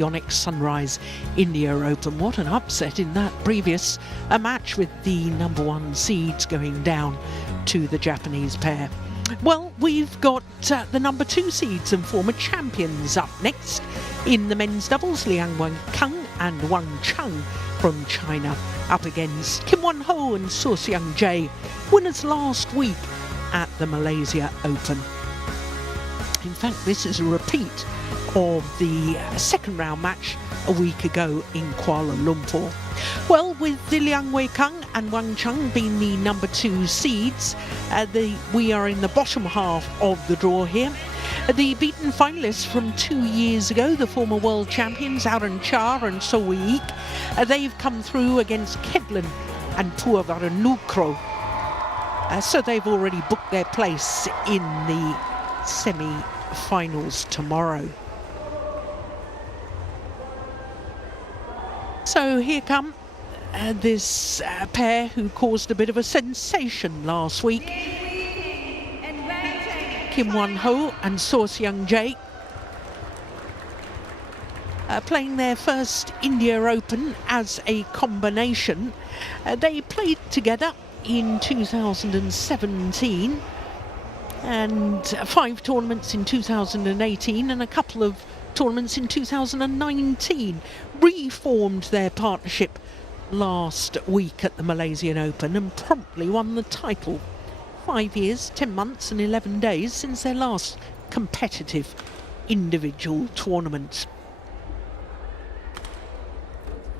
YONEX-SUNRISE India Open. What an upset in that previous match, with the #1 seeds going down to the Japanese pair. Well, we've got the #2 seeds and former champions up next. In the men's doubles, Liang and Wang from China up against Kim Won-ho and So Seung-jae, winners last week at the Malaysia Open. In fact, this is a repeat of the second round match a week ago in Kuala Lumpur. Well, with the Liang and Wang being the #2 seeds, we are in the bottom half of the draw here. The beaten finalists from 2 years ago, the former world champions Aaron Char and So Weik, they've come through against Kedlin and Purvaranukroh. So they've already booked their place in the semi-finals tomorrow. So here come this pair who caused a bit of a sensation last week. Kim Won-ho and So Seung-jae playing their first India Open as a combination. They played together in 2017 and 5 tournaments in 2018 and a couple of tournaments in 2019. Reformed their partnership last week at the Malaysian Open and promptly won the title. 5 years, 10 months and 11 days since their last competitive individual tournament.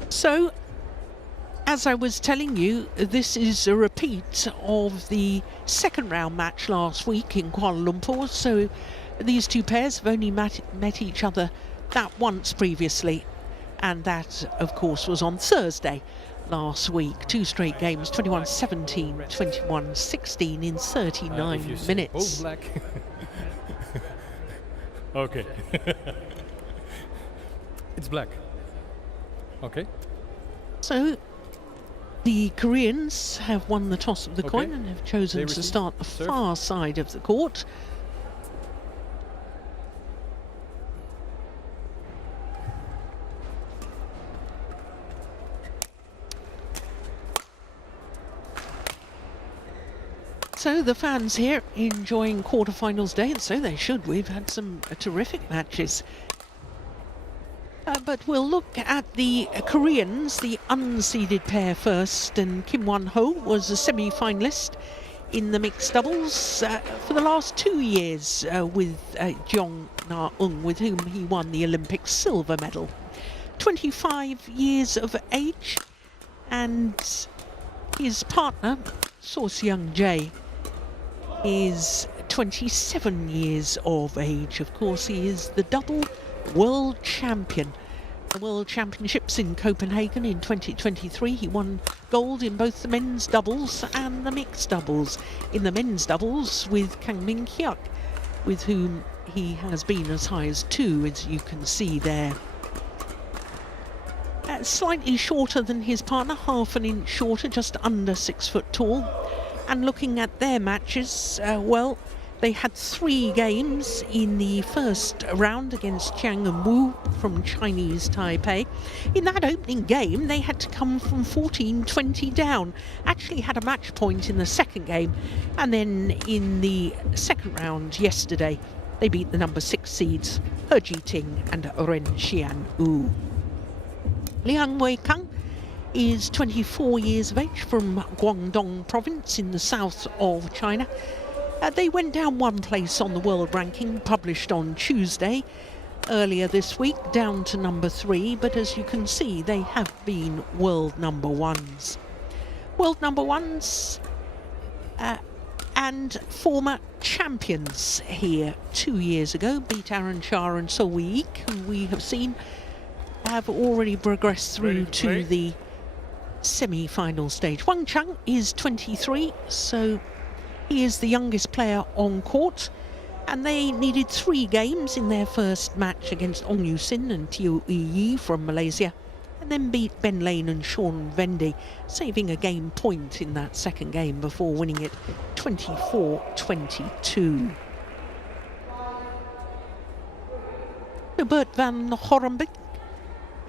So, as I was telling you, this is a repeat of the second round match last week in Kuala Lumpur. So these two pairs have only met each other that once previously, and that of course was on Thursday last week. 2 straight games, 21-17, 21-16 in 39 minutes. Black. Okay. It's black. Okay. So the Koreans have won the toss of the coin and have chosen to start the far side of the court. So the fans here enjoying quarterfinals day, and so they should. We've had some terrific matches. But we'll look at the Koreans, the unseeded pair first, and Kim Won-ho was a semi-finalist in the mixed doubles for the last 2 years with Jong Na-eung, with whom he won the Olympic silver medal. 25 years of age, and his partner, So Seung-jae, is 27 years of age. Of course, he is the double world champion. The World Championships in Copenhagen in 2023. He won gold in both the men's doubles and the mixed doubles. In the men's doubles with Kang Min-hyuk, with whom he has been as high as 2, as you can see there. Slightly shorter than his partner, half an inch shorter, just under 6 foot tall. And looking at their matches, well, they had 3 games in the first round against Chiang and Wu from Chinese Taipei. In that opening game, they had to come from 14-20 down. Actually had a match point in the second game. And then in the second round yesterday, they beat the #6 seeds, He Ji-ting and Ren Xian-wu. Liang Wei-kang is 24 years of age from Guangdong province in the south of China. They went down 1 place on the world ranking published on Tuesday earlier this week, down to #3, but as you can see, they have been world #1s. World #1s and former champions here 2 years ago, beat Aaron Char and So Weik, who we have seen have already progressed through to the semi-final stage. Wang is 23, so he is the youngest player on court, and they needed 3 games in their first match against Ong Yu Sin and Teo Yi from Malaysia, and then beat Ben Lane and Sean Vendy, saving a game point in that second game before winning it 24-22. Bert van Horenbeek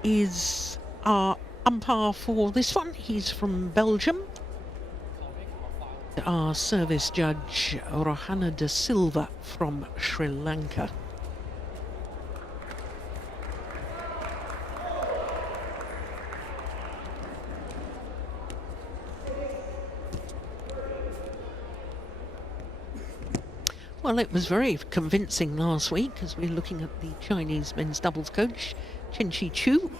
is our umpire for this one. He's from Belgium. Our service judge, Rohana de Silva from Sri Lanka. Well, it was very convincing last week as we're looking at the Chinese men's doubles coach, Chen Chi-Chu.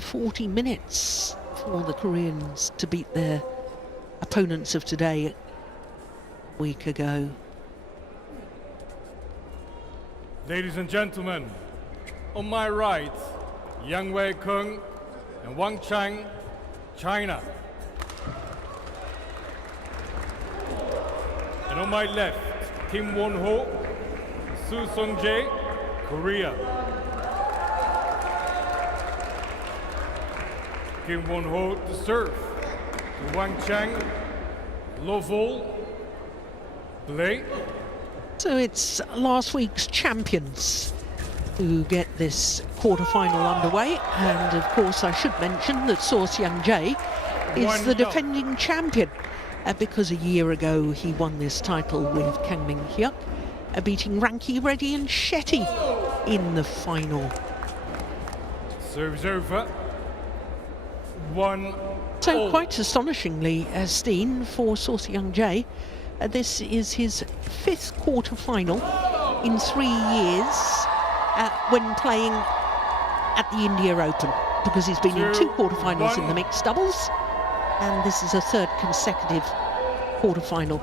40 minutes for the Koreans to beat their opponents of today a week ago. Ladies and gentlemen, on my right, Yang Wei-Kung and Wang Chang, China. And on my left, Kim Won-ho, Soo Sung-jae, Korea. Kim Won-ho to serve, to Wang Chang, Lovol, play. So it's last week's champions who get this quarter-final underway, and of course I should mention that Soo Sung-jae is the defending champion. Because a year ago he won this title with Kang Min-hyuk, beating Ranki Reddy and Shetty in the final. Serves over. 1-0. So quite astonishingly, Steen, for Soo Sung-jae, this is his 5th quarter-final in 3 years when playing at the India Open, because he's been in 2 quarter-finals in the mixed doubles, and this is a 3rd consecutive quarter-final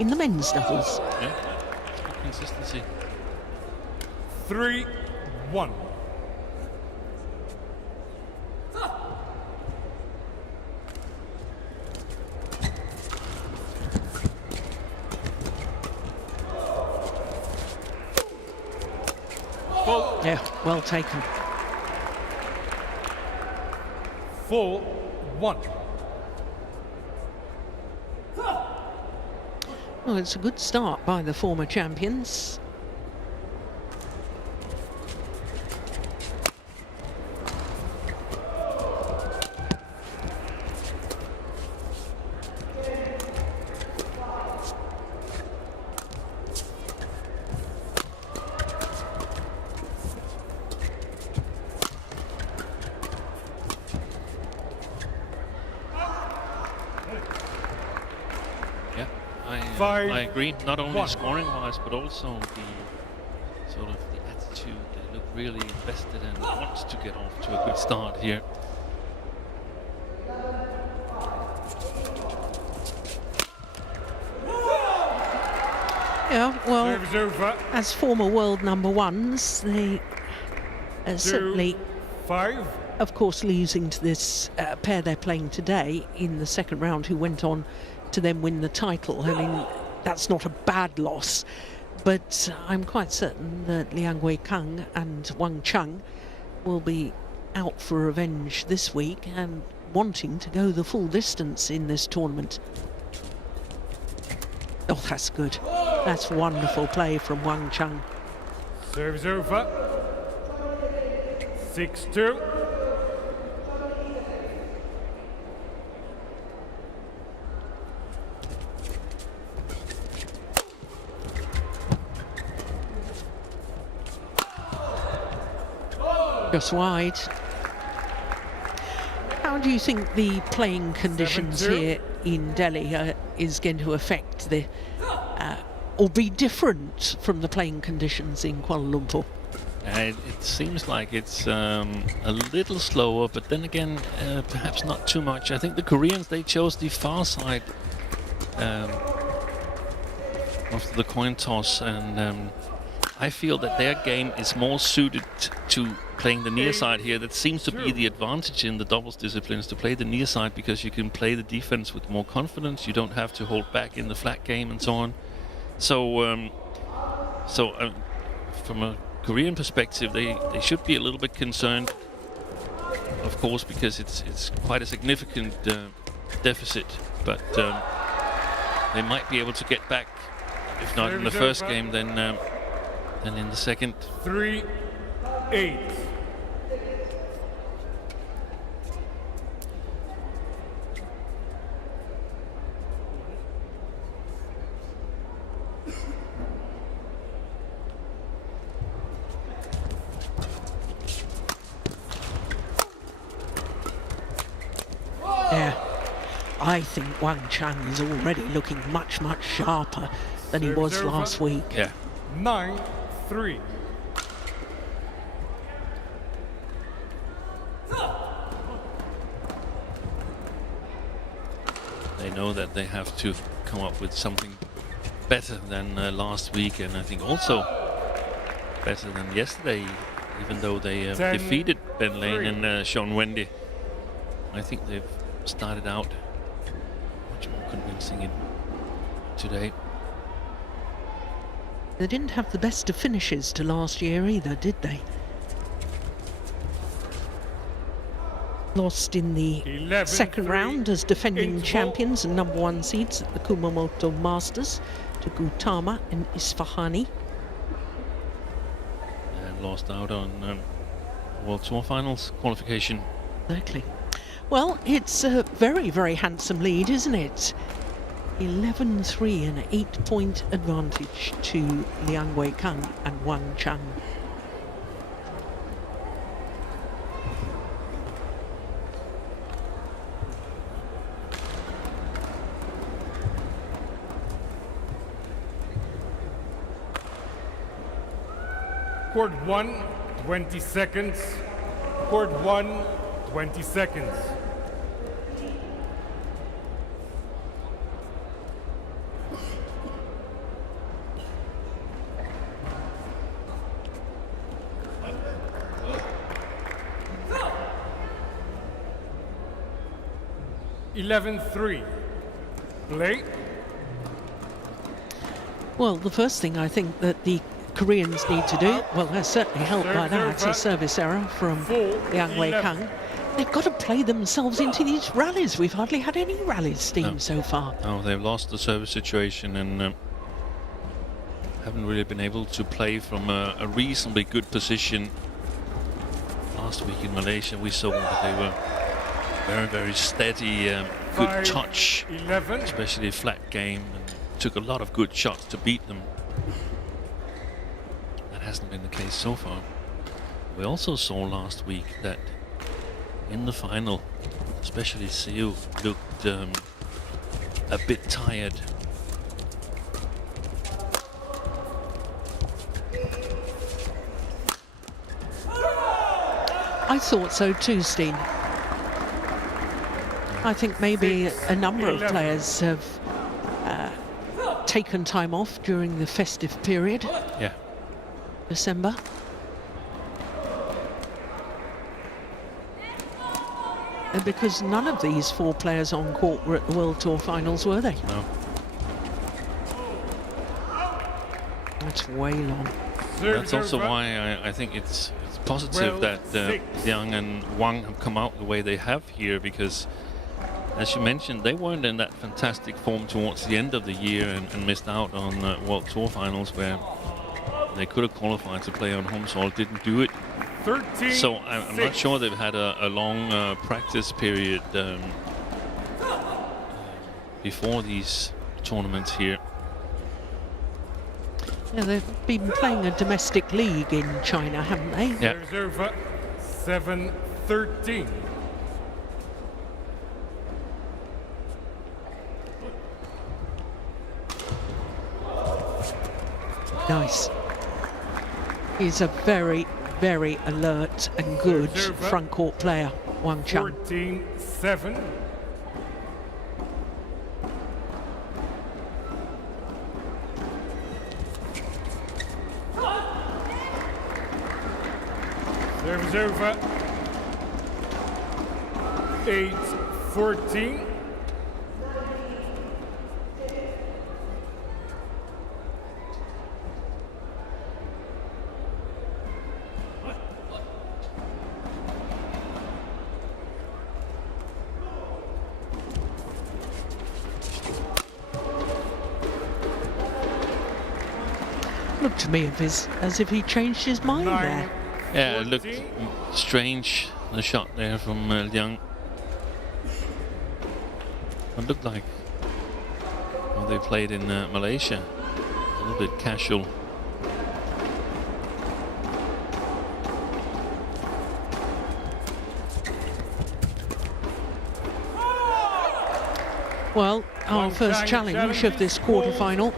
in the men's doubles. Yeah, good consistency. 3-1. Yeah, well taken. 4-1. Well, it's a good start by the former champions. I agree, not only scoring-wise, but also the sort of the attitude. They look really invested and wants to get off to a good start here. Yeah, well, as former world number ones, they certainly, of course, losing to this pair they're playing today in the second round, who went on to then win the title. I mean, that's not a bad loss, but I'm quite certain that Liang Wei-kung and Wang Chang will be out for revenge this week and wanting to go the full distance in this tournament. Oh, that's good. That's wonderful play from Wang Chang. Serves over. 6-2. Just wide. How do you think the playing conditions here in Delhi is going to affect the, or be different from the playing conditions in Kuala Lumpur? It seems like it's a little slower, but then again, perhaps not too much. I think the Koreans, they chose the far side after the coin toss, and I feel that their game is more suited to playing the near side here. That seems to be the advantage in the doubles disciplines, to play the near side, because you can play the defense with more confidence. You don't have to hold back in the flat game and so on. So, from a Korean perspective, they should be a little bit concerned, of course, because it's quite a significant deficit. But they might be able to get back. If not in the first game, then And in the second, 3-8. Yeah, I think Wang is already looking much, much sharper than he was last week. yeah, 9-3. they know that they have to come up with something better than last week, and I think also better than yesterday, even though they defeated Ben Lane and Sean Wendy. I think they've started out much more convincing today. They didn't have the best of finishes to last year either, did they? Lost in the second round as defending champions and number 1 seeds at the Kumamoto Masters to Gautama and Isfahani. And lost out on World Tour Finals qualification. Exactly. Well, it's a very, very handsome lead, isn't it? 11-3 and an 8-point advantage to Liang and Wang Chang. Court 1, 20 seconds. Court 1, 20 seconds. (11-3). Play. Well, the first thing I think that the Koreans need to do, well, they're certainly helped by that, a service error from Liang Wei-kang. They've got to play themselves into these rallies. We've hardly had any rallies steam so far. Oh, they've lost the service situation and haven't really been able to play from a reasonably good position. Last week in Malaysia, we saw that they were very, very steady, good touch, 11. especially a flat game, and took a lot of good shots to beat them. That hasn't been the case so far. We also saw last week that in the final, especially Siu looked a bit tired. I thought so too, Steen. I think maybe a number of players have taken time off during the festive period. Yeah. December. And because none of these 4 players on court were at the World Tour Finals, were they? No. That's way long. That's also why I think it's positive that Liang and Wang have come out the way they have here, because as you mentioned, they weren't in that fantastic form towards the end of the year and missed out on World Tour Finals where they could have qualified to play on home soil, didn't do it. 13, so I'm not sure they've had a long practice period before these tournaments here. Yeah, they've been playing a domestic league in China, haven't they? Yeah. Reserve 7-13. Nice. He's a very, very alert and good front court player, Wang Chang. 14-7. Serves over. 8-14. to me as if he changed his mind there. Yeah, it looked strange, the shot there from Liang. It looked like how they played in Malaysia, a little bit casual. Well, our first challenge of this quarterfinal,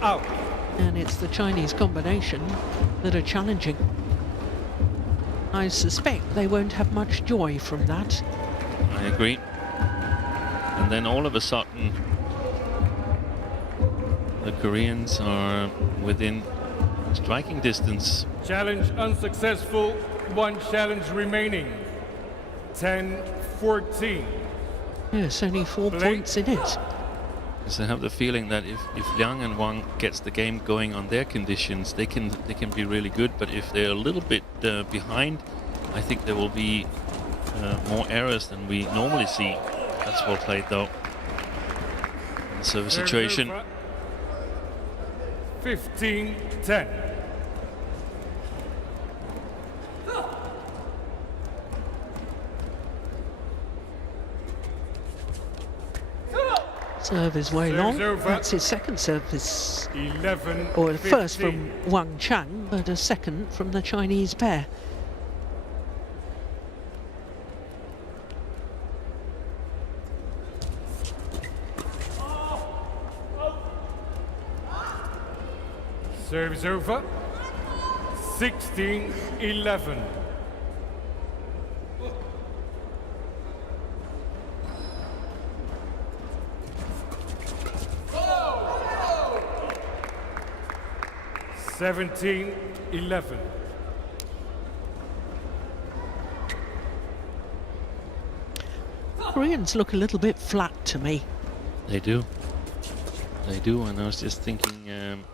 and it's the Chinese combination that are challenging. I suspect they won't have much joy from that. I agree. And then all of a sudden, the Koreans are within striking distance. Challenge unsuccessful, one challenge remaining. 10-14. Yes, only 4 points in it. Because I have the feeling that if Liang and Wang gets the game going on their conditions, they can be really good. But if they're a little bit behind, I think there will be more errors than we normally see. That's well played though. Service situation. 15-10. Serve is way long. That's his second service. 11, or the first from Wang Chang, but a second from the Chinese pair. Service over. 16-11. (17-11). Koreans look a little bit flat to me. They do. They do, and I was just thinking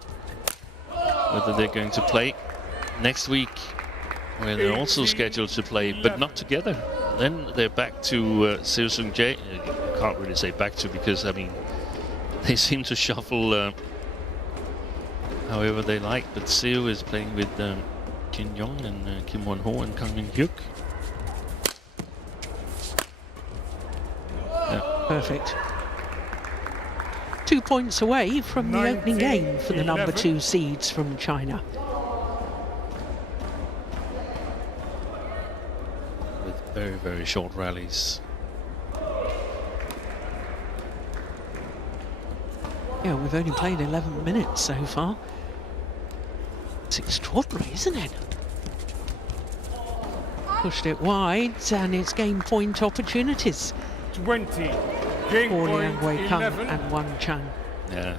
whether they're going to play next week, where they're also scheduled to play, but not together. Then they're back to Seo Sung-jae. Can't really say back to, because I mean they seem to shuffle however they like. But Seo is playing with Jin Yong and Kim Won-ho and Kang Min-hyuk. Perfect. 2 points away from the opening game for the number 2 seeds from China. With very, very short rallies. Yeah, we've only played 11 minutes so far. It's extraordinary, isn't it? Pushed it wide, and it's game point opportunities. 20. For Liang Wei-kang and Wang Chang. Yeah.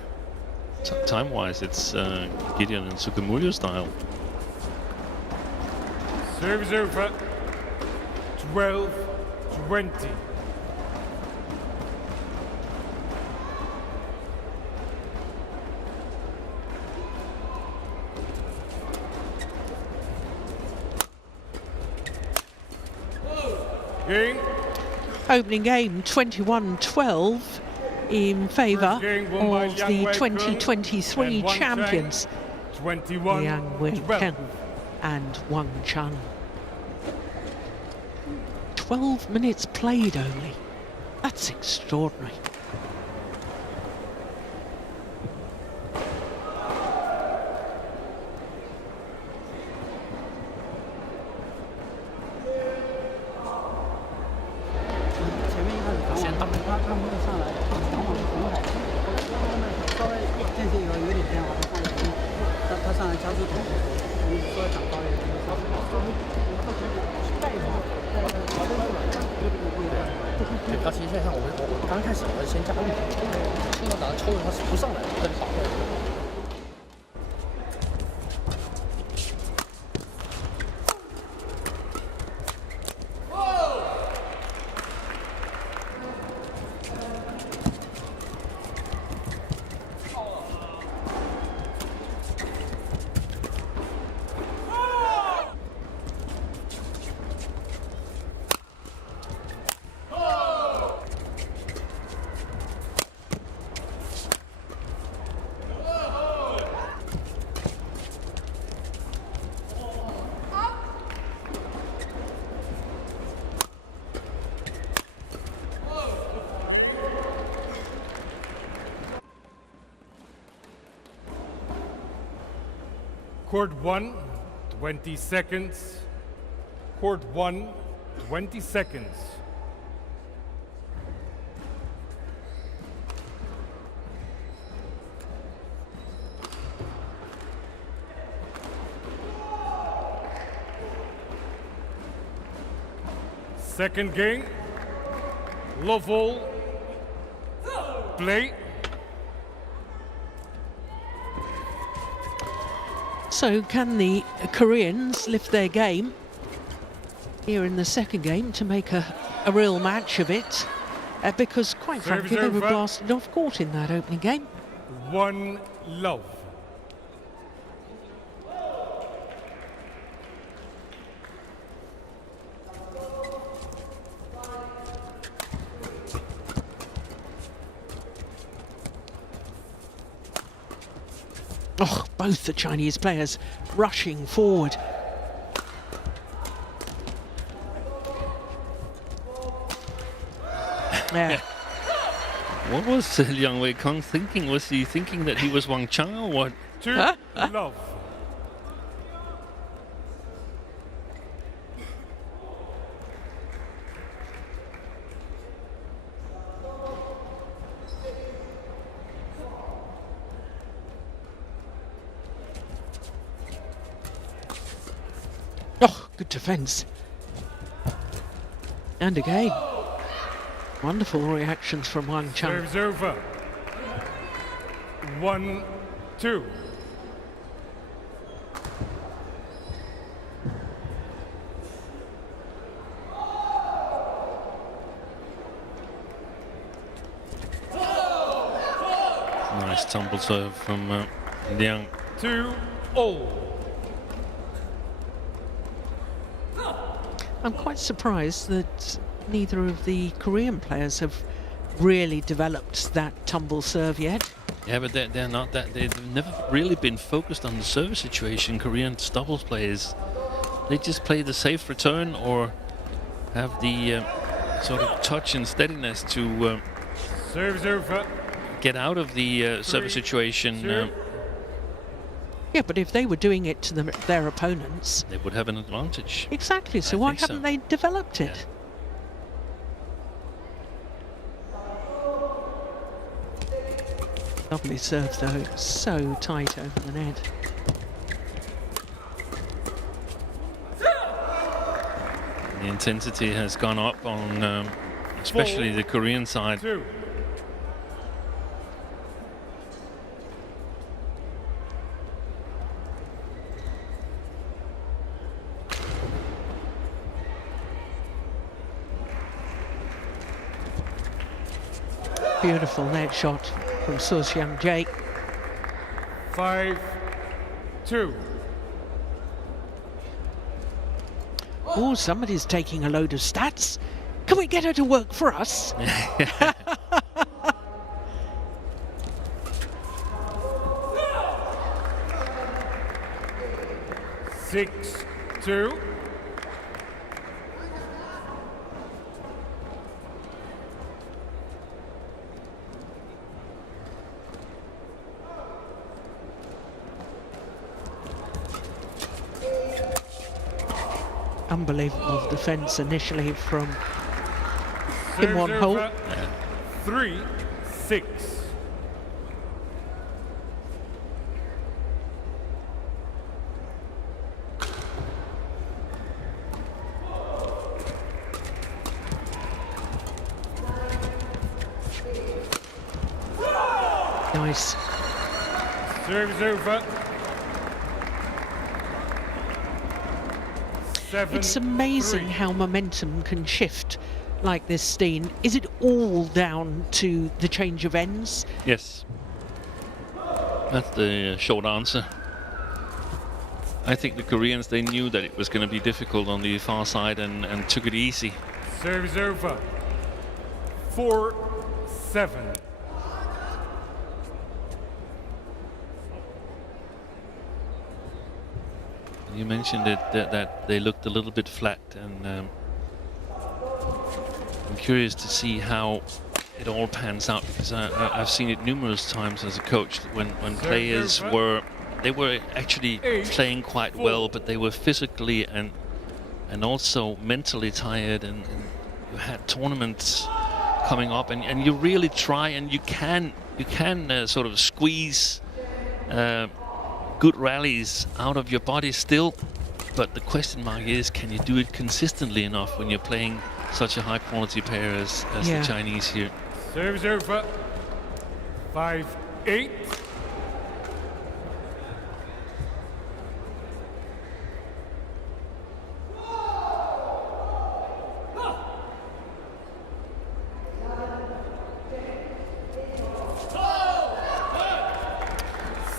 Time-wise, it's Gideon and Sukamuljo style. Service over. 12-20. Game. Opening game 21-12 in favour of the 2023 champions, Liang Wei-kang and Wang Chang. 12 minutes played only. That's extraordinary. Court 1, 20 seconds. Court 1, 20 seconds. Second game, love all, play. So can the Koreans lift their game here in the second game to make a real match of it? Because quite frankly, they were blasted off court in that opening game. 1-love. Oh, both the Chinese players rushing forward. Yeah. What was Liang Wei-Kong thinking? Was he thinking that he was Wang Chang or what? 2-love. Oh, good defence. And again, wonderful reactions from Wang Chang. Serves over. 1-2. Nice tumble serve from Liang. 2-all. I'm quite surprised that neither of the Korean players have really developed that tumble serve yet. Yeah, but they're not that. They've never really been focused on the service situation. Korean doubles players, they just play the safe return or have the sort of touch and steadiness to Serves over. get out of the service situation. Yeah, but if they were doing it to their opponents, They would have an advantage. exactly. So I why think so. haven't they developed it? Lovely serve though, so tight over the net. The intensity has gone up on especially the Korean side. 2. Beautiful net shot from So-Xiang Jake. 5-2. Oh, somebody's taking a load of stats. Can we get her to work for us? 6-2. Unbelievable defence initially from Kim Won-ho. 3-6. Nice. Serves over. 7-3. It's amazing how momentum can shift like this, Steen. Is it all down to the change of ends? Yes. That's the short answer. I think the Koreans, they knew that it was going to be difficult on the far side and took it easy. Serves over. 4-7. You mentioned it that they looked a little bit flat, and I'm curious to see how it all pans out, because I've seen it numerous times as a coach when players were they were actually playing quite well, but they were physically and also mentally tired, and you had tournaments coming up, and you really try, and you can sort of squeeze good rallies out of your body still, but the question mark is, can you do it consistently enough when you're playing such a high quality pair as the Chinese here? Service over. 5-8.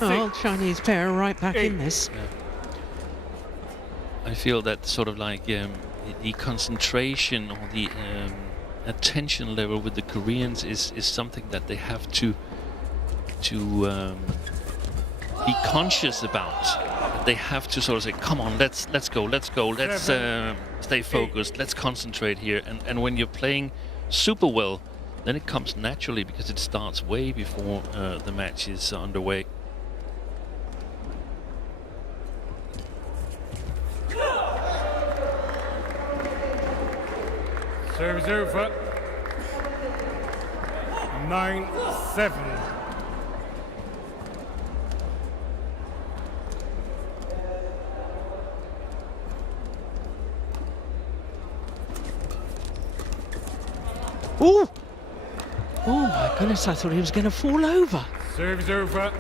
Well, Chinese pair are right back in this. Yeah. I feel that sort of like the concentration or the attention level with the Koreans is something that they have to be conscious about. They have to sort of say, come on, let's go, let's stay focused, let's concentrate here. And when you're playing super well, then it comes naturally because it starts way before the match is underway. Service over. 9-7. Ooh! Oh my goodness, I thought he was going to fall over. Service over.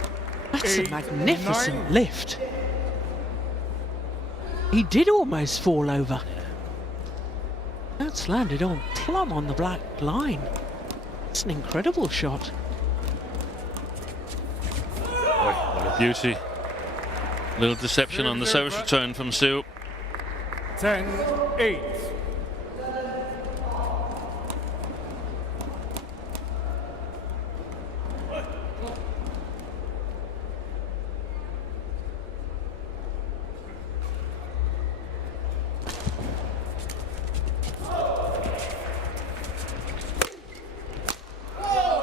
That's a magnificent lift. He did almost fall over. That's landed on plumb on the black line. It's an incredible shot. Boy, what a beauty. Little deception on the service return from Su. 10-8.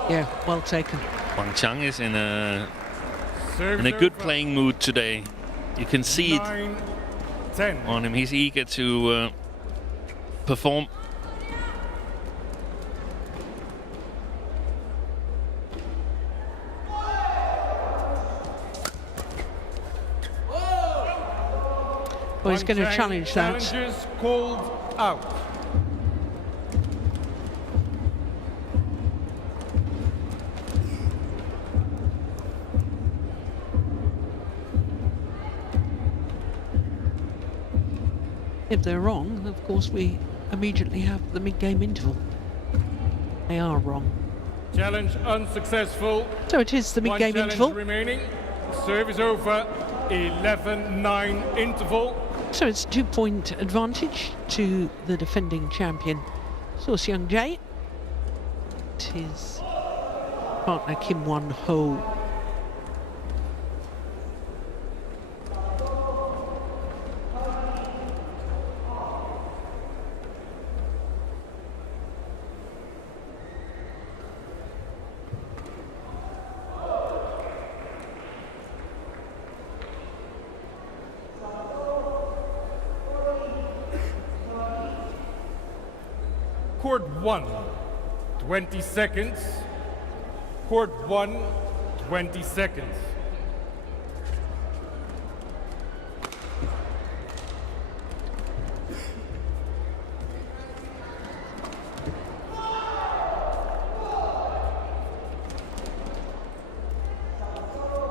Yeah, well taken. Wang Chang is in a good playing mood today. You can see it 9-10. on him. He's eager to perform. Well, he's going to challenge that. Challenges called out. If they're wrong, of course, we immediately have the mid-game interval. They are wrong. Challenge unsuccessful. So it is the mid-game interval. Remaining. Service over. 11-9 interval. So it's a 2-point advantage to the defending champion, So Seung-jae, his partner Kim Won-ho. Court 1, 20 seconds. Court 1, 20 seconds.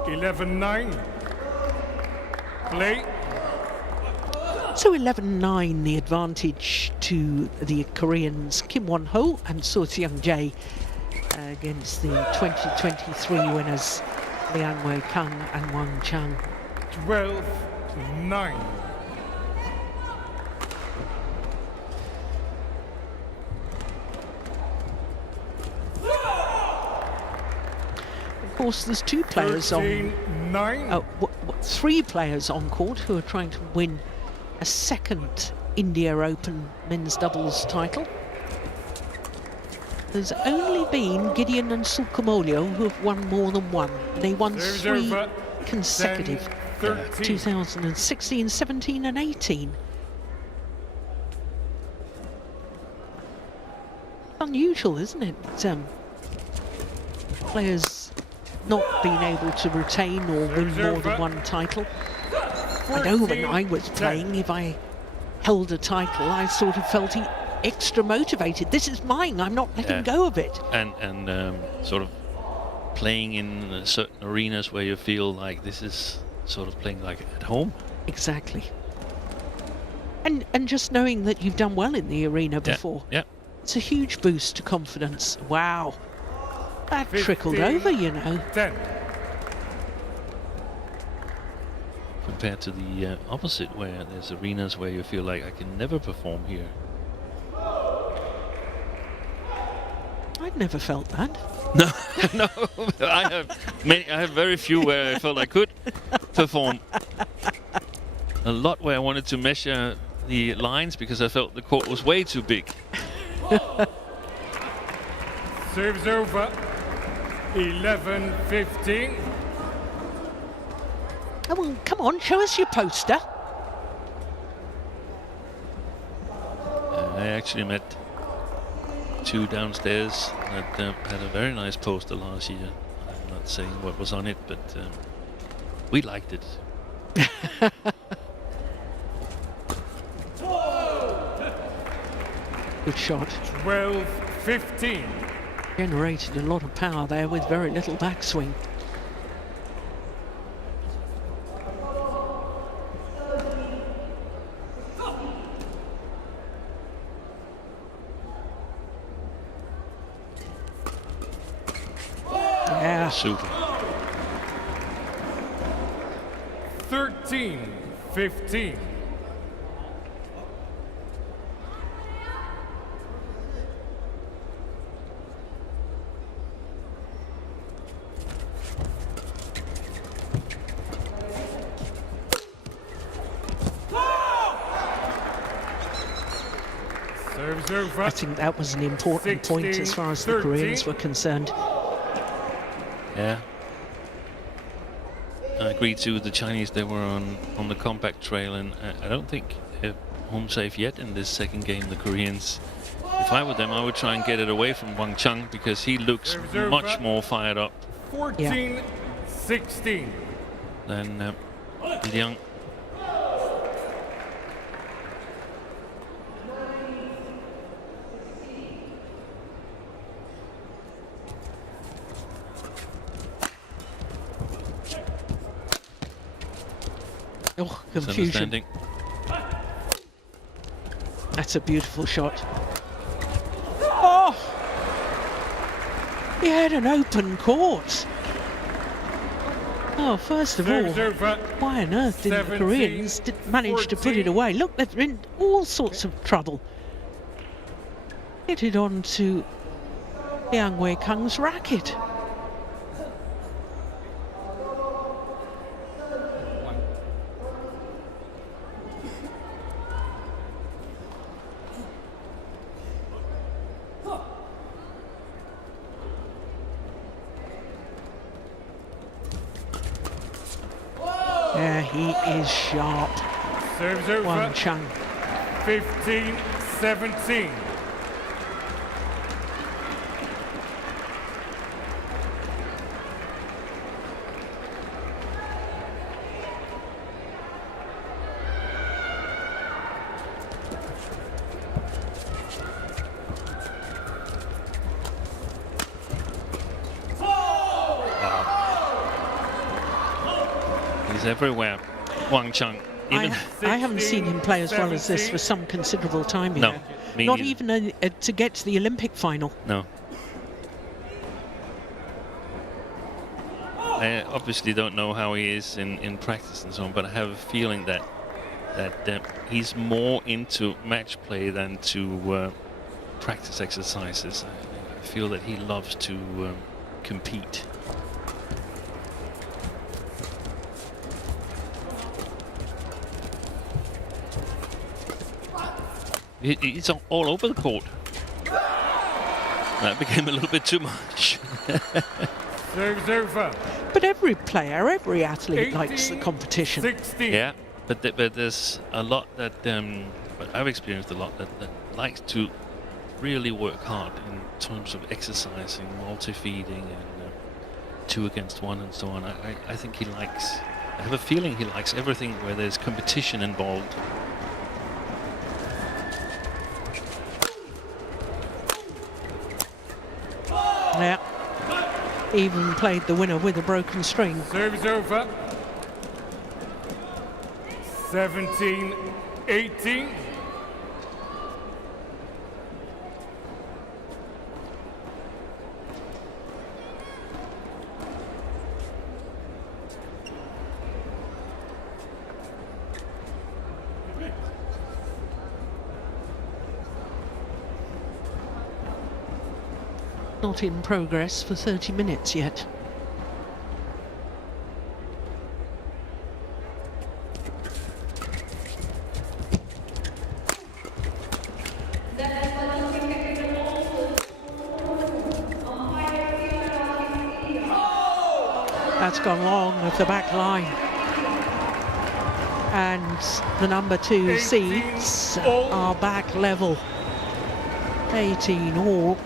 (11-9). Play. So 11-9 the advantage to the Koreans Kim Won-ho and So Seung-jae against the 2023 winners Liang Wei-kang and Wang Chang. 12-9. Of course, there's two players 13-9. three players on court who are trying to win a second India Open men's doubles title. There's only been Gideon and Sulkamolio who have won more than one. They won 3 consecutive. 13. 2016, 17 and 18. Unusual, isn't it? Players not being able to retain or win more than one title. I know when I was playing, if I held a title, I sort of felt extra motivated. This is mine, I'm not letting go of it. And sort of playing in certain arenas where you feel like this is sort of playing like at home. Exactly. And just knowing that you've done well in the arena before. Yeah. It's a huge boost to confidence. Wow. That 15, trickled over, you know. 10. Compared to the opposite, where there's arenas where you feel like I can never perform here. I've never felt that. No, no. I have very few where I felt I could perform. A lot where I wanted to measure the lines because I felt the court was way too big. Serves over. 11-15. Oh, well, come on, show us your poster. I actually met two downstairs that had a very nice poster last year. I'm not saying what was on it, but we liked it. Good shot. 12-15. Generated a lot of power there with very little backswing. Yeah. Super. 13-15. Serves over. I think that was an important point as far as the 16-13. Koreans were concerned. Yeah. I agree too. The Chinese, they were on the compact trail, and I don't think home safe yet in this second game. The Koreans, if I were them, I would try and get it away from Wang because he looks much more fired up 14-16. than Liang. Oh, confusion. That's a beautiful shot. Oh! He had an open court. Oh, first of all, why on earth didn't the Koreans manage to put it away? Look, they're in all sorts of trouble. Hit it onto Liang Wei-kung's racket. Yeah, he is sharp. Serves over. Wang Chung. 15-17. He's everywhere, Wang Chung. I haven't seen him play as well as this for some considerable time here. No, me Not neither. even to get to the Olympic final. No. I obviously don't know how he is in practice and so on, but I have a feeling that he's more into match play than to practice exercises. I feel that he loves to compete. It's all over the court. That became a little bit too much. Serves over. But every player, every athlete likes the 18, competition. 16. Yeah, but there's a lot that but I've experienced a lot that likes to really work hard in terms of exercising, multi-feeding, and 2 against 1 and so on. I think he likes. I have a feeling he likes everything where there's competition involved. Yeah. Even played the winner with a broken string. Service over. 17-18. Not in progress for 30 minutes yet. That's gone long of the back line. And the number 2 seeds are back level. 18 all,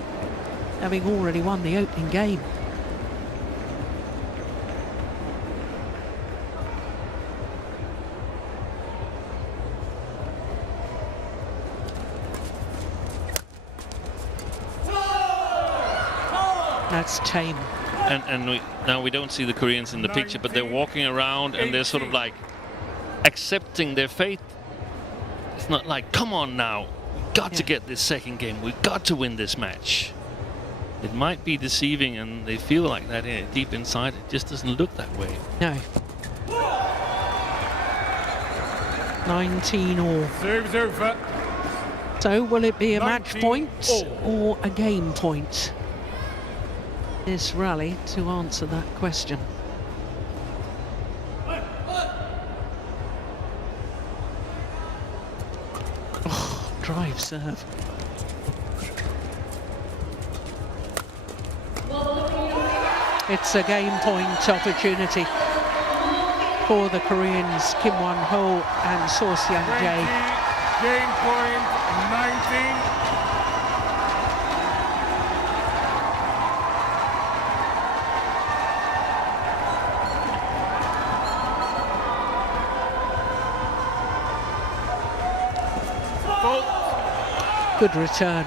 having already won the opening game. That's tame. And now we don't see the Koreans in the picture, but they're walking around and they're sort of like accepting their fate. It's not like, come on now, we've got to get this second game, we've got to win this match. It might be deceiving and they feel like that deep inside. It just doesn't look that way. No. 19 all. Serves over. So will it be a match 19 point all. or a game point? This rally to answer that question. Oh, drive serve. It's a game point opportunity for the Koreans, Kim Won-ho and So Seung-jae. 20, game point, 19. Good return.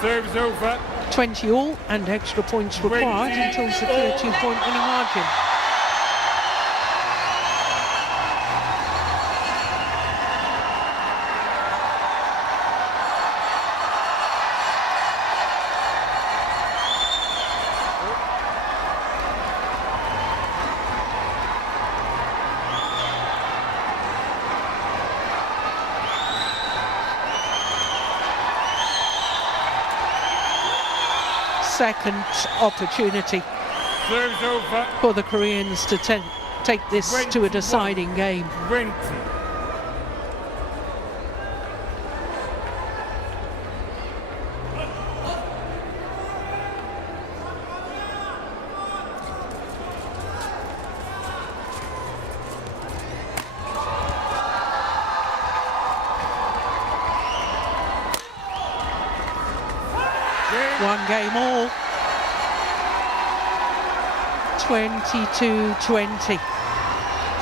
Serves over. 20 all and extra points required until secure 2-point winning margin. Second opportunity Serves over. for the Koreans to take this to a deciding game. 20. One game all. 22-20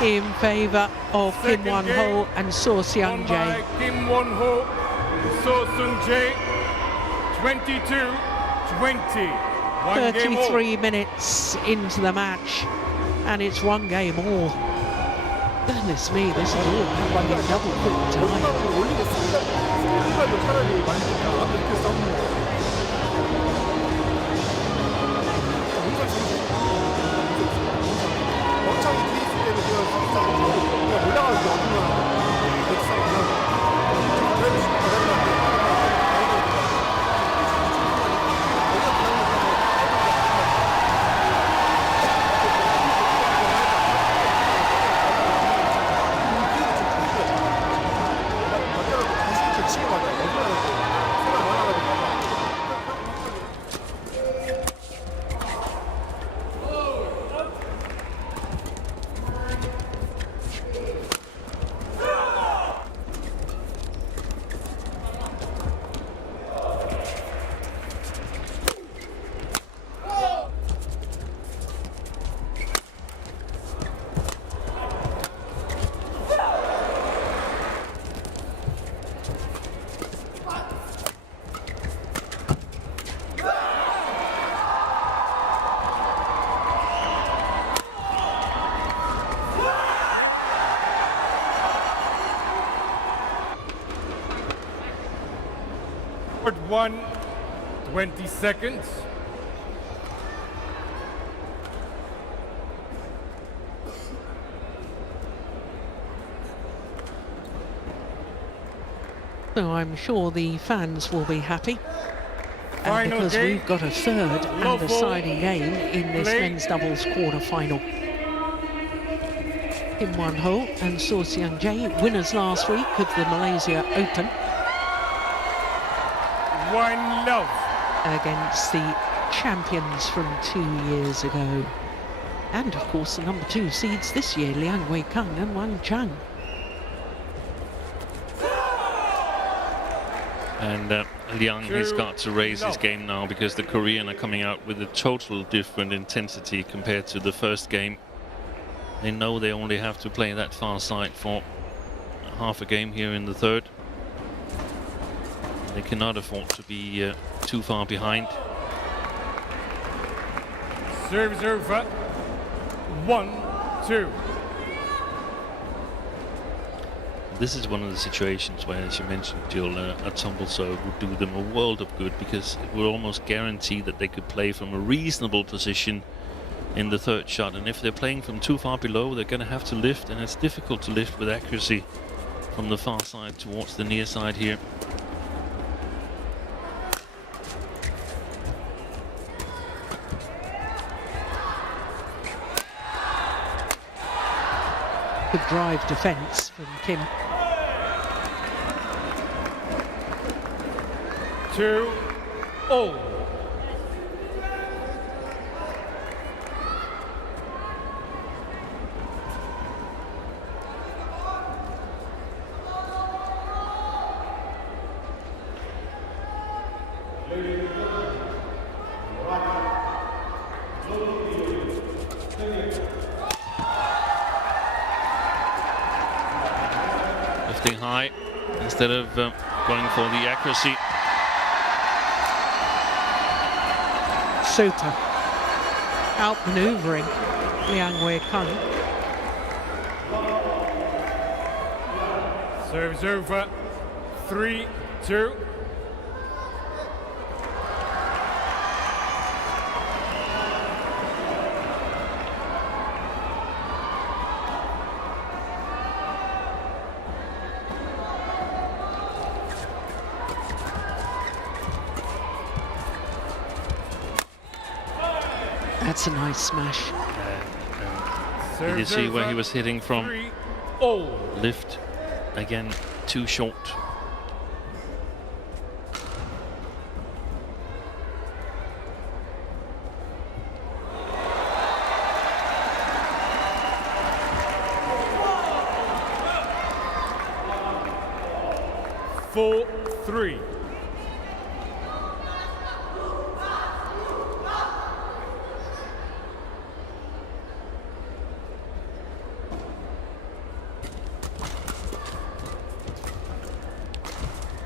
in favour of Kim Second Won-ho game and So Won Seung-jae. by Kim Won-ho, So Seung-jae. 22-20. One game all. 33 minutes into the match and it's one game all. Goodness me, this is all happening in double quick time. Third one, 20 seconds. So I'm sure the fans will be happy. And Final because game. we've got a third and Love deciding game in this play. men's doubles quarter-final. Kim Won-ho and So Seung-jae, winners last week of the Malaysia Open, One love. against the champions from 2 years ago. And of course the number 2 seeds this year, Liang Wei-kung and Wang Chang. And Liang has got to raise his game now because the Korean are coming out with a total different intensity compared to the first game. They know they only have to play that far side for half a game here in the third. They cannot afford to be too far behind. Service over. 1-2. This is one of the situations where, as you mentioned, Jill, a tumble serve would do them a world of good because it would almost guarantee that they could play from a reasonable position in the third shot. And if they're playing from too far below, they're going to have to lift, and it's difficult to lift with accuracy from the far side towards the near side here. Good drive defence from Kim. 2-0. Lifting high instead of going for the accuracy. Super. Outmanoeuvring Liang Wei-kung. Service over. 3-2. That's a nice smash. Did you see where he was hitting from? 3-0. Lift again, too short. Four, 3.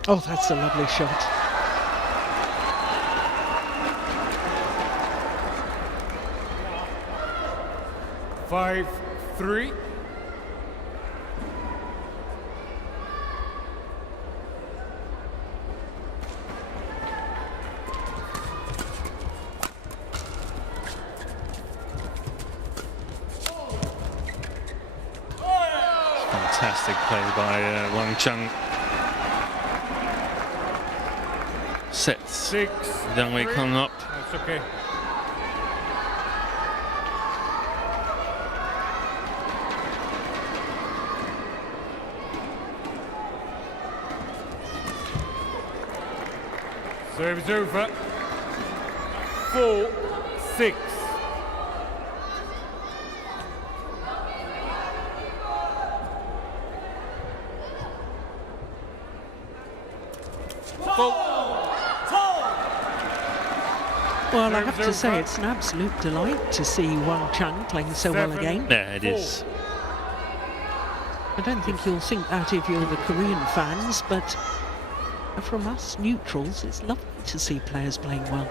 Oh, that's a lovely shot. Five, 3. Fantastic play by Wang Chang. Sets 6. Liang Wei-kung up. That's okay. Service over. 4-6. Well, I have to say it's an absolute delight to see Wang Chang playing so well again. Yeah, it is. I don't think you'll think that if you're the Korean fans, but from us neutrals, it's lovely to see players playing well.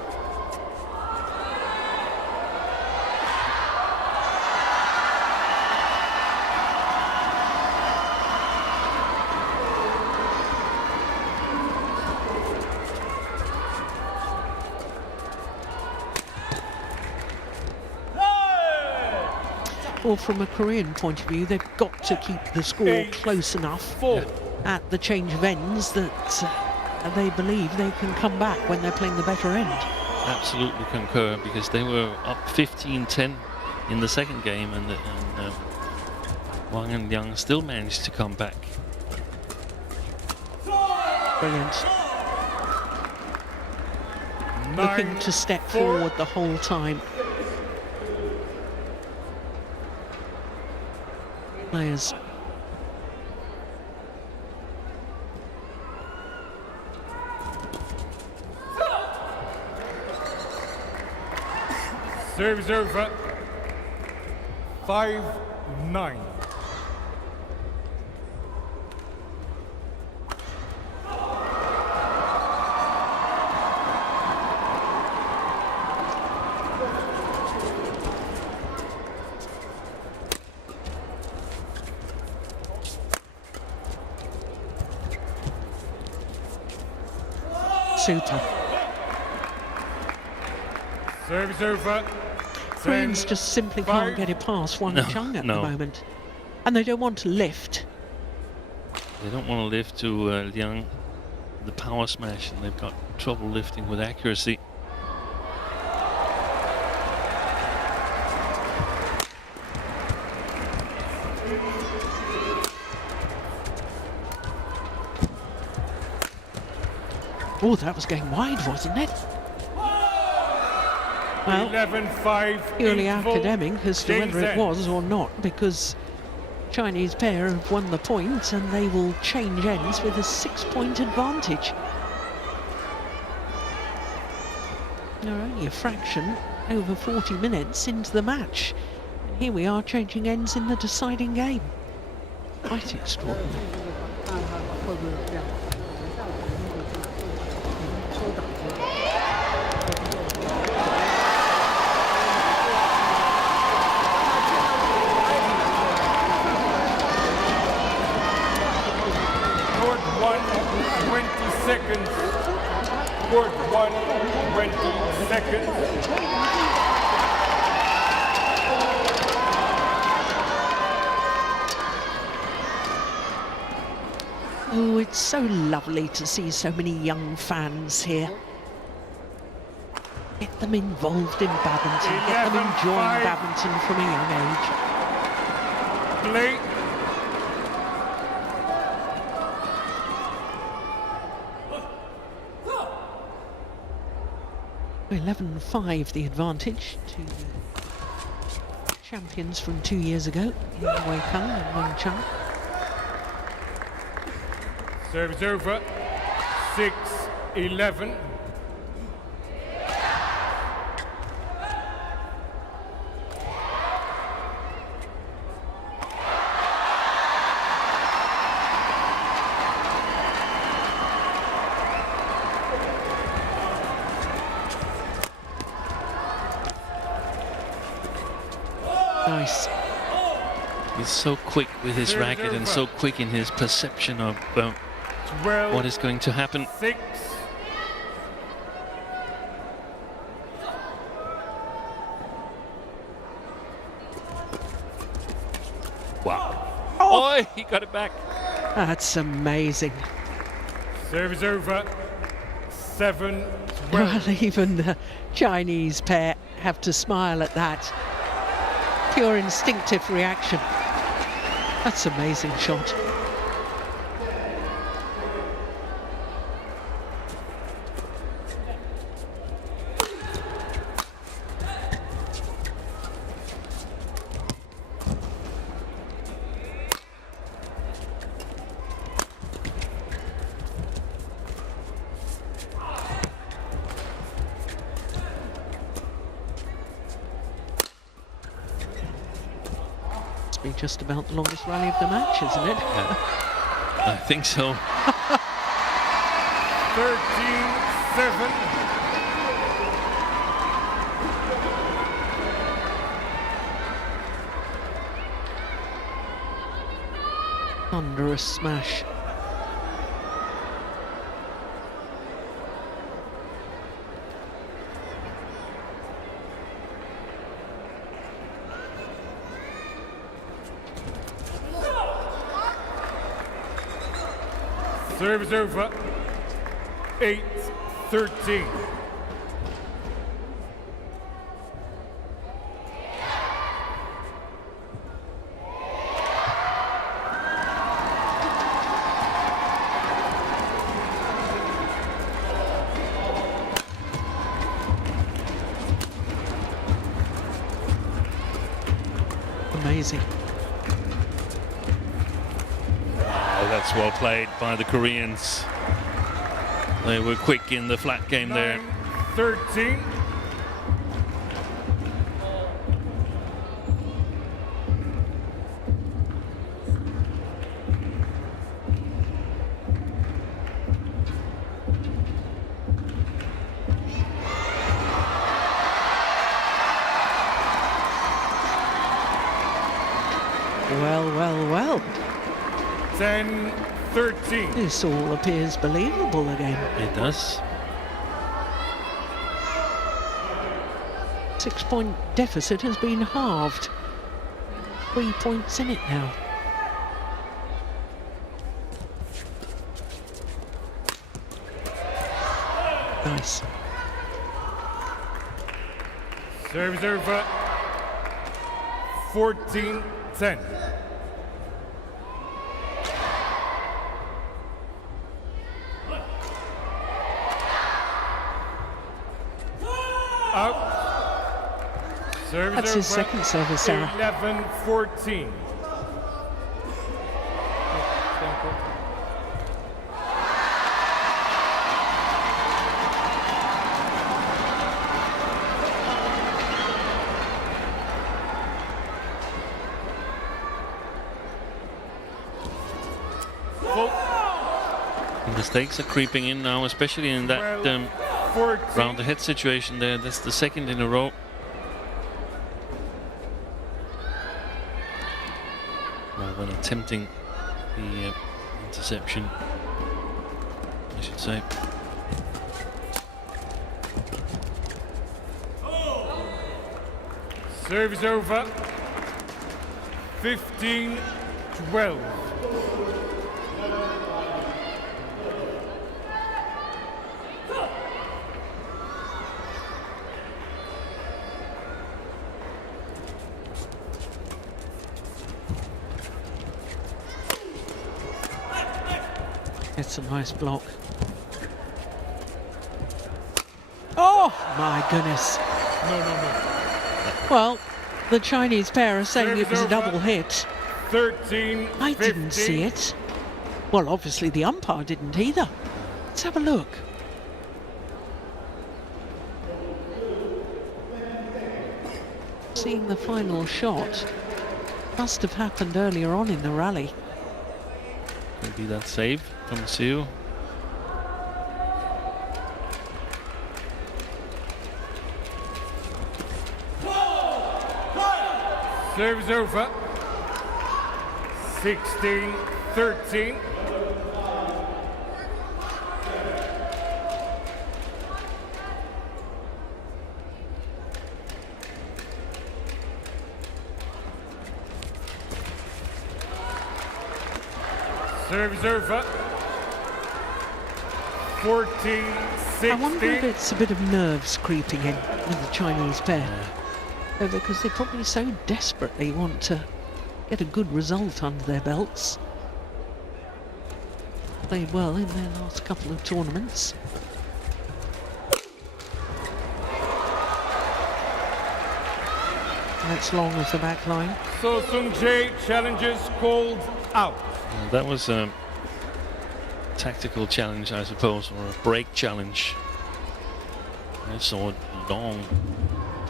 Well, from a Korean point of view, they've got to keep the score close enough at the change of ends that they believe they can come back when they're playing the better end. Absolutely concur, because they were up 15-10 in the second game, and Wang and Liang still managed to come back. Brilliant. Looking to step forward the whole time. Players. Service over. 5-9. Super. Service over. Koreans just simply can't get it past Wang Chung at the moment. And they don't want to lift. They don't want to lift to Liang, the power smash, and they've got trouble lifting with accuracy. Oh, that was going wide, wasn't it? Well, 11-5 purely academic as to whether it was or not, because Chinese pair have won the point and they will change ends with a 6-point advantage. They're only a fraction over 40 minutes into the match. And here we are changing ends in the deciding game. Quite extraordinary. Seconds. Court 1, 20 seconds. Oh, it's so lovely to see so many young fans here. Get them involved in badminton, get them enjoying badminton from a young age. Play. 11-5 the advantage to the champions from 2 years ago, Wei Kang and Wang Chung. Service over. 6-11. Nice. He's so quick with his racket and so quick in his perception of what is going to happen. 6. Wow. Oh, he got it back. That's amazing. Service over. 7-12. Well, even the Chinese pair have to smile at that. Pure instinctive reaction. That's an amazing shot. Be just about the longest rally of the match, isn't it? Yeah. I think so. 13-7. Thunderous smash. Serve is over. 8-13. Amazing. Oh, that's well played by the Koreans. They were quick in the flat game there. 13. Well. 10-13. This all appears believable again. It does. 6-point deficit has been halved. 3 points in it now. Nice. Serve is over. 14-10. Out. Serve That's is his over. second service, Sarah. 11-14. Mistakes are creeping in now, especially in that round the head situation there. That's the second in a row. Well, when attempting the interception, I should say. Serve is over. 15-12. It's a nice block. Oh my goodness. No. Well, the Chinese pair are saying it was a double hit. 13-15. I didn't see it. Well, obviously the umpire didn't either. Let's have a look. Seeing the final shot must have happened earlier on in the rally. Maybe that save from Siu. Serve is over. 16-13. Serve is over. 14-16. I wonder if it's a bit of nerves creeping in with the Chinese pair. Because they probably so desperately want to get a good result under their belts. Played well in their last couple of tournaments. That's long of the back line. So Sung Jae challenges called out. Well, that was a tactical challenge, I suppose, or a break challenge. I saw it long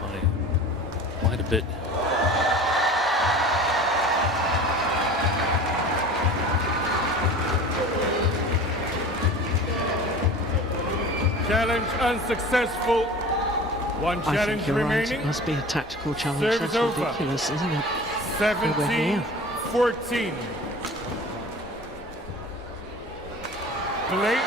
by quite a bit. Challenge unsuccessful. One I challenge think you're right. remaining. It must be a tactical challenge. Serve That's is over. ridiculous, isn't it? Over here. 17-14. Delay.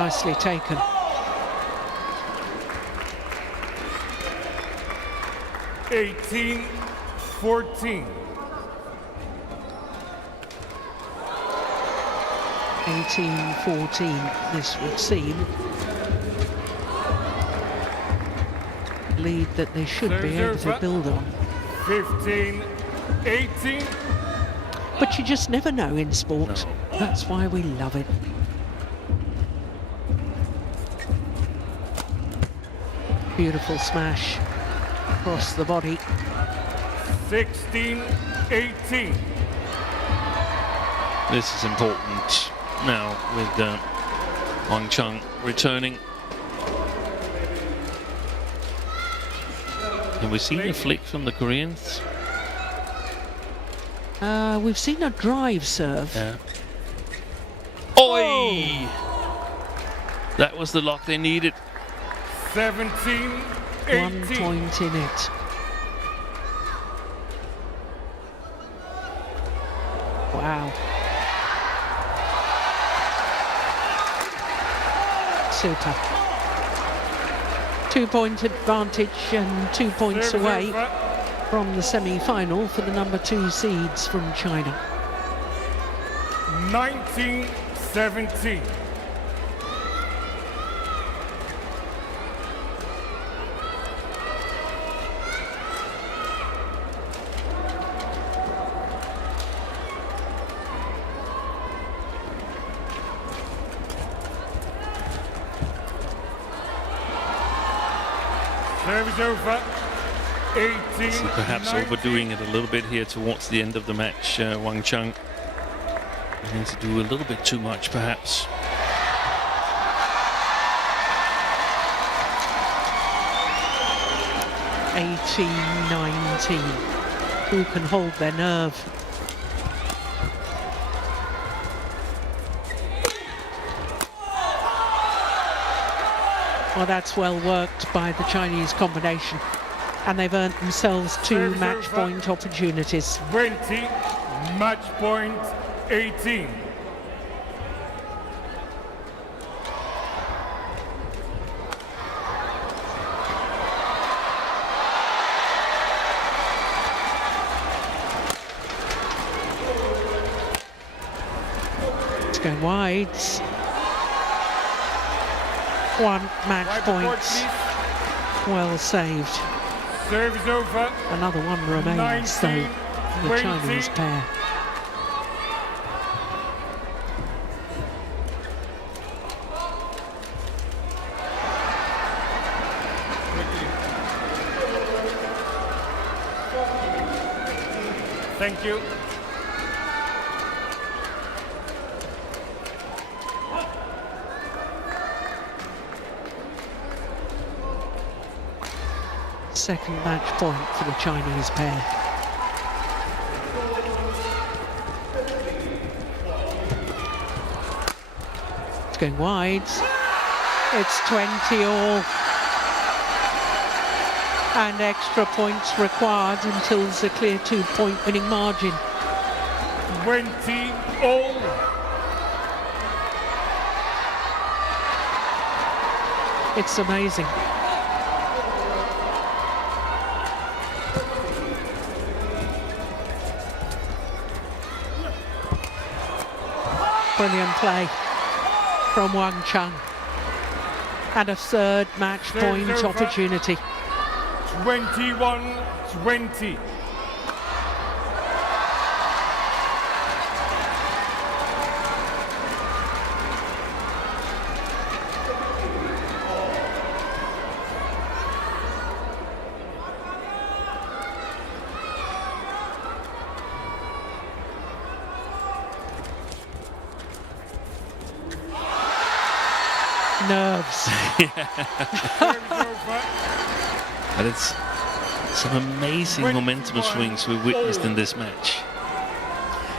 Nicely taken. Eighteen, 14. 18-14, this would seem. Lead that they should be able to build on. 15, 18. But you just never know in sport. No. That's why we love it. Beautiful smash across the body. 16, 18. This is important now with Wang Chang returning. Have we seen a flick from the Koreans? We've seen a drive serve. Yeah. Oi! That was the lock they needed. 17, 18. 1 point in it. Wow. Super. 2-point advantage and 2 points away from the semi-final for the number 2 seeds from China. 19, 17. Service over. 18. So perhaps 19. overdoing it a little bit here towards the end of the match. Wang Chang needing to do a little bit too much, perhaps. (18-19). Who can hold their nerve? Well, that's well worked by the Chinese combination, and they've earned themselves 2 match point opportunities. 20, match point 18. It's going wide. 1 match Wipe point. board, please. Well saved. Service over. Another one remains, though, 19, the 20. Chinese pair. Thank you. Second match point for the Chinese pair. It's going wide. It's 20 all. And extra points required until there's a clear 2-point winning margin. 20 all. It's amazing. Brilliant play from Wang Chang. And a third match point Serves over. opportunity. 21-20. Nerves. Service over. And it's some amazing momentum swings we witnessed in this match.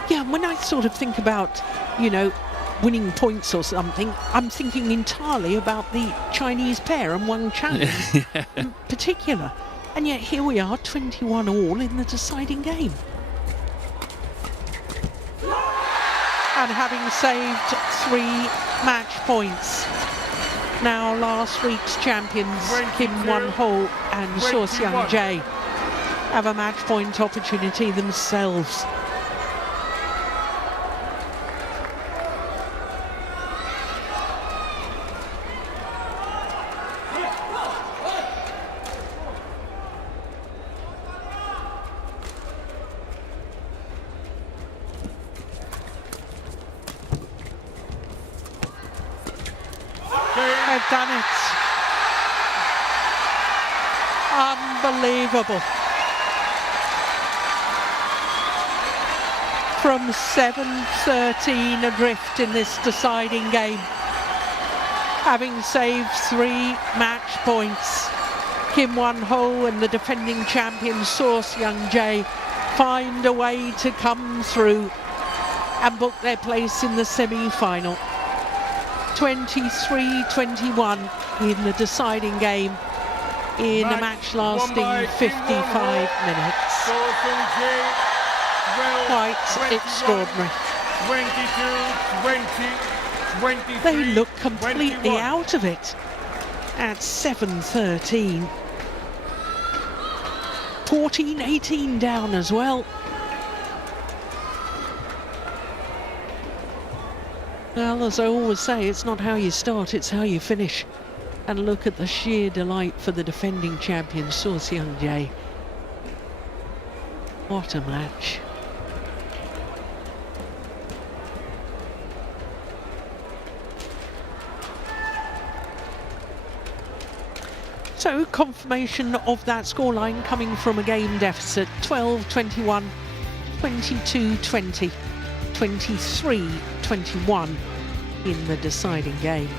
Yeah, when I sort of think about, you know, winning points or something, I'm thinking entirely about the Chinese pair and Wang Chang in particular. And yet here we are, 21 all in the deciding game. And having saved 3 match points. Now last week's champions Kim Won-ho and So Seung-jae have a match point opportunity themselves. They've done it. Unbelievable. From 7-13 adrift in this deciding game, having saved 3 match points, Kim Won-ho and the defending champion So Seung-jae find a way to come through and book their place in the semi-final. 23-21 in the deciding game in a match lasting 55 minutes. Quite extraordinary. 22-20, 23. They look completely 21. out of it at 7-13. 14-18 down as well. Well, as I always say, it's not how you start, it's how you finish. And look at the sheer delight for the defending champion, So Seung-jae. What a match. So, confirmation of that scoreline coming from a game deficit, 12-21, 22-20, 23-21 in the deciding game.